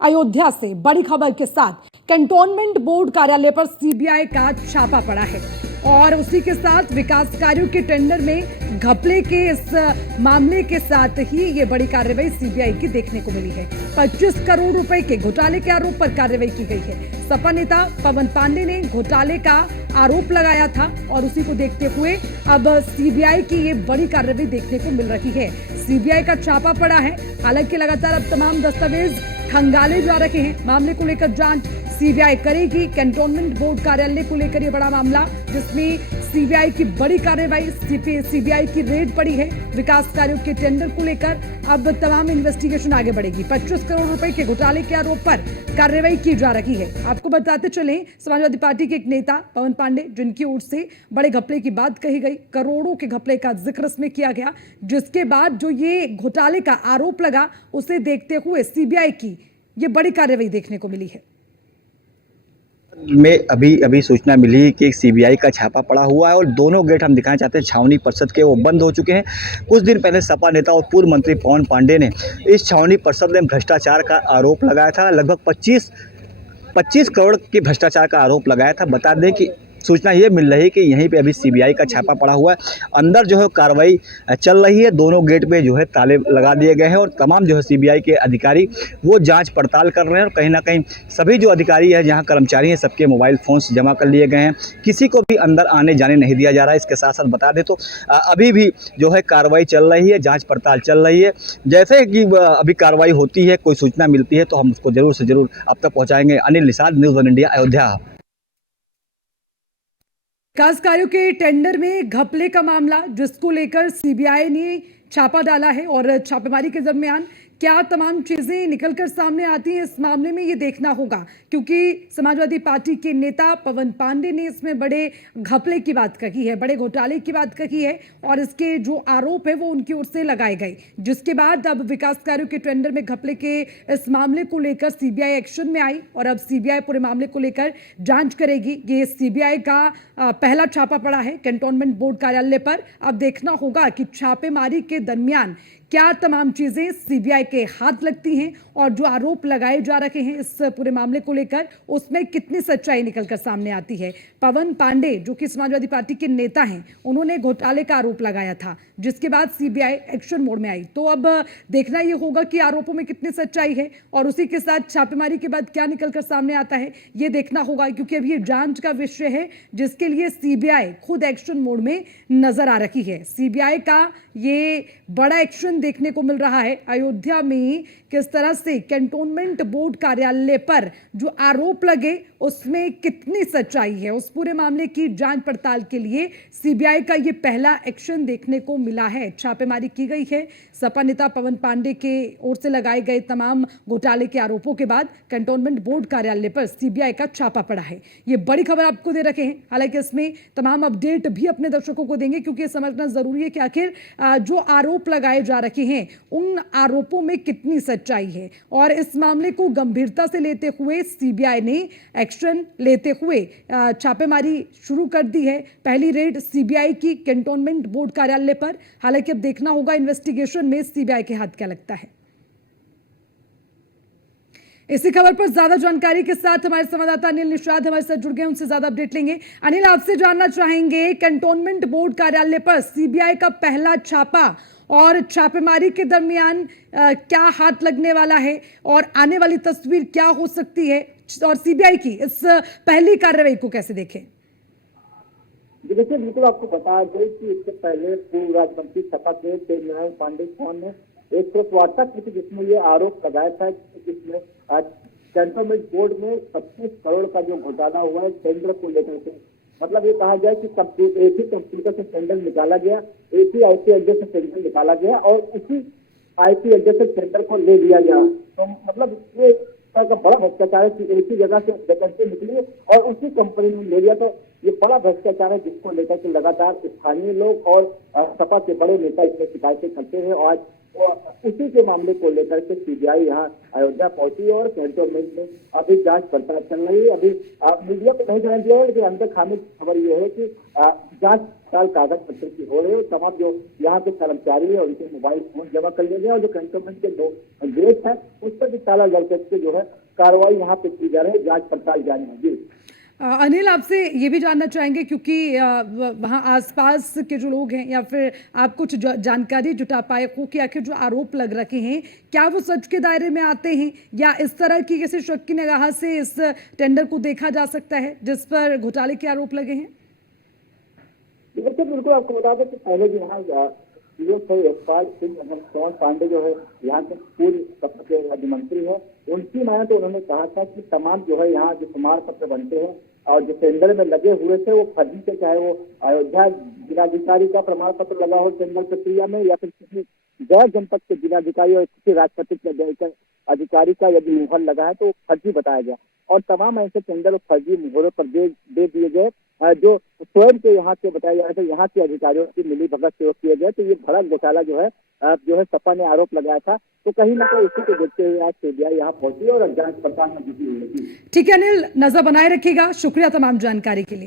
अयोध्या से बड़ी खबर के साथ कैंटोनमेंट बोर्ड कार्यालय पर सीबीआई का छापा पड़ा है और उसी के साथ विकास कार्यों के टेंडर में घपले के इस मामले के साथ ही ये बड़ी कार्रवाई सीबीआई की देखने को मिली है। 25 करोड़ रुपए के घोटाले के आरोप पर कार्रवाई की गई है। सपा नेता पवन पांडे ने घोटाले का आरोप लगाया था और उसी को देखते हुए अब सीबीआई की ये बड़ी कार्रवाई देखने को मिल रही है। सीबीआई का छापा पड़ा है। हालांकि लगातार अब तमाम दस्तावेज खंगाले जा रहे हैं। मामले को लेकर जांच सीबीआई करेगी। कैंटोनमेंट बोर्ड कार्यालय को लेकर यह बड़ा मामला, जिसमें सीबीआई की बड़ी कार्रवाई, सीबीआई की रेड पड़ी है विकास कार्यों के टेंडर को लेकर। अब तमाम इन्वेस्टिगेशन आगे बढ़ेगी। 25 करोड़ रुपए के घोटाले के आरोप पर कार्रवाई की जा रही है। आपको बताते चले, समाजवादी पार्टी के एक नेता पवन पांडे, जिनकी ओर से बड़े घपले की बात कही गई, करोड़ों के घपले का जिक्र इसमें किया गया, जिसके बाद जो ये घोटाले का आरोप लगा, उसे देखते हुए सीबीआई की ये बड़ी कार्रवाई देखने को मिली है। में अभी सूचना मिली कि सीबीआई का छापा पड़ा हुआ है और दोनों गेट हम दिखाना चाहते हैं छावनी परिषद के, वो बंद हो चुके हैं। कुछ दिन पहले सपा नेता और पूर्व मंत्री पवन पांडे ने इस छावनी परिषद में भ्रष्टाचार का आरोप लगाया था। लगभग 25 करोड़ के भ्रष्टाचार का आरोप लगाया था। बता दें कि सूचना ये मिल रही है कि यहीं पे अभी सीबीआई का छापा पड़ा हुआ है। अंदर जो है कार्रवाई चल रही है। दोनों गेट पे जो है ताले लगा दिए गए हैं और तमाम जो है सीबीआई के अधिकारी वो जांच पड़ताल कर रहे हैं और कहीं ना कहीं सभी जो अधिकारी है, जहां कर्मचारी हैं, सबके मोबाइल फ़ोन्स जमा कर लिए गए हैं। किसी को भी अंदर आने जाने नहीं दिया जा रहा है। इसके साथ साथ बता दें तो अभी भी जो है कार्रवाई चल रही है, जाँच पड़ताल चल रही है। जैसे कि अभी कार्रवाई होती है, कोई सूचना मिलती है तो हम उसको ज़रूर से ज़रूर अब तक पहुँचाएँगे। Anil Nishad, news 1 India, Ayodhya. विकास कार्यों के टेंडर में घपले का मामला, जिसको लेकर सीबीआई ने छापा डाला है और छापेमारी के दरमियान क्या तमाम चीजें निकलकर सामने आती हैं, इस मामले में ये देखना होगा, क्योंकि समाजवादी पार्टी के नेता पवन पांडे ने इसमें बड़े घपले की बात कही है, बड़े घोटाले की बात कही है और इसके जो आरोप है वो उनकी ओर से लगाए गए, जिसके बाद अब विकास कार्यों के टेंडर में घपले के इस मामले को लेकर सीबीआई एक्शन में आई और अब सीबीआई पूरे मामले को लेकर जांच करेगी। ये सीबीआई का पहला छापा पड़ा है कैंटोनमेंट बोर्ड कार्यालय पर। अब देखना होगा कि छापेमारी के दरमियान क्या तमाम चीजें सीबीआई के हाथ लगती हैं और जो आरोप लगाए जा रहे हैं इस पूरे मामले को लेकर, उसमें कितनी सच्चाई निकलकर सामने आती है। पवन पांडे, जो कि समाजवादी पार्टी के नेता हैं, उन्होंने घोटाले का आरोप लगाया था, जिसके बाद सीबीआई एक्शन मोड में आई। तो अब देखना यह होगा कि आरोपों में कितनी सच्चाई है और उसी के साथ छापेमारी के बाद क्या निकलकर सामने आता है, यह देखना होगा, क्योंकि अभी ये जांच का विषय है, जिसके लिए सीबीआई खुद एक्शन मोड में नजर आ रही है। सीबीआई का ये बड़ा एक्शन देखने को मिल रहा है। अयोध्या में किस तरह से कैंटोनमेंट बोर्ड कार्यालय पर जो आरोप लगे उसमें कितनी सच्चाई है, उस पूरे मामले की जांच पड़ताल के लिए सीबीआई का ये पहला एक्शन देखने को मिला है। छापेमारी की गई है। सपा नेता पवन पांडे के ओर से लगाए गए तमाम घोटाले के आरोपों के बाद कैंटोनमेंट बोर्ड कार्यालय पर सीबीआई का छापा पड़ा है। ये बड़ी खबर आपको दे रखे हैं। हालांकि इसमें तमाम अपडेट भी अपने दर्शकों को देंगे, क्योंकि ये समझना जरूरी है कि आखिर जो आरोप लगाए जा रहे हैं उन आरोपों में कितनी सच्चाई है। और इस मामले को गंभीरता से लेते हुए सीबीआई ने एक्शन लेते हुए छापेमारी शुरू कर दी है। पहली रेड सीबीआई की कैंटोनमेंट बोर्ड कार्यालय पर। हालांकि अब देखना होगा इन्वेस्टिगेशन में सीबीआई के हाथ क्या लगता है। इसी खबर पर ज्यादा जानकारी के साथ हमारे संवाददाता अनिल निषाद हमारे साथ जुड़ गए, उनसे ज्यादा अपडेट लेंगे। अनिल, आपसे जानना चाहेंगे, कैंटोनमेंट बोर्ड कार्यालय पर सीबीआई का पहला छापा और छापेमारी के दरमियान क्या हाथ लगने वाला है और आने वाली तस्वीर क्या हो सकती है, और सीबीआई की इस पहली कार्रवाई को कैसे देखें? देखिए, बिल्कुल आपको बता दें कि इससे पहले पूर्व राज्य मंत्री सपा के तेजनारायण पांडे ने एक प्रेस वार्ता की थी, जिसमें ये आरोप लगाया था कि जिसमें कैंटोनमेंट बोर्ड में 25 करोड़ का जो घोटाला हुआ है टेंडर को लेकर के। मतलब ये कहा जाए कि एक ही कंप्यूटर से टेंडर निकाला गया, एक ही आईपी एड्रेस से टेंडर निकाला गया और उसी आईपी एड्रेस से टेंडर को ले लिया गया। तो मतलब ये का बड़ा भ्रष्टाचार है कि एक ही जगह से वैकेंसी निकली और उसी कंपनी ने ले लिया। तो ये बड़ा भ्रष्टाचार है, जिसको लेकर के लगातार स्थानीय लोग और सपा के बड़े नेता इसमें शिकायतें करते रहे और आज उसी के मामले को लेकर के सीबीआई यहाँ अयोध्या पहुंची और कैंटोनमेंट में अभी जांच पड़ताल चल रही है। अभी मीडिया को नहीं जाने दिया है, लेकिन अंदर खाने की खबर ये है कि जांच पड़ताल कागज पत्र की हो रही है। तमाम जो यहाँ के कर्मचारी है उनके मोबाइल फोन जमा कर लिए गए और जो कैंटोनमेंट के 2 गेट है उस पर भी ताला लग के जो है कार्रवाई यहाँ पे की जा रही है, जांच पड़ताल जारी है। जी अनिल, आपसे ये भी जानना चाहेंगे क्योंकि वहाँ आसपास के जो लोग हैं या फिर आप कुछ जानकारी जुटा पाए हो कि आखिर जो आरोप लग रखे हैं क्या वो सच के दायरे में आते हैं या इस तरह की किसी शक की निगाह से इस टेंडर को देखा जा सकता है जिस पर घोटाले के आरोप लगे हैं? देखिए, बिल्कुल आपको बता दें कि पहले भी यहाँ सीओ थे यशपाल सिंह पवन पांडे जो है यहाँ के पूर्व सत्र के राज्य मंत्री है, उनकी माने तो उन्होंने कहा था कि तमाम जो है यहाँ जो प्रमाण पत्र बनते हैं और जो टेंडर में लगे हुए थे वो फर्जी थे, चाहे वो अयोध्या जिलाधिकारी का प्रमाण पत्र लगा हो टेंडर प्रक्रिया में या फिर किसी गैर जनपद के जिलाधिकारी और किसी राजपत्रित अधिकारी का यदि मुहर लगा है तो वो फर्जी बताया गया और तमाम ऐसे टेंडर फर्जी मुहरों पर दे दिए गए जो स्वयं के यहाँ से बताया जा रहा था, यहाँ के अधिकारियों की मिली भगत से किए गए। तो ये बड़ा घोटाला जो है सपा ने आरोप लगाया था, तो कहीं ना कहीं इसी को देखते हुए आज सीबीआई यहाँ पहुंची और जांच पड़ताल में जुटी हुई है। ठीक है अनिल, नजर बनाए रखिएगा। शुक्रिया तमाम जानकारी के लिए।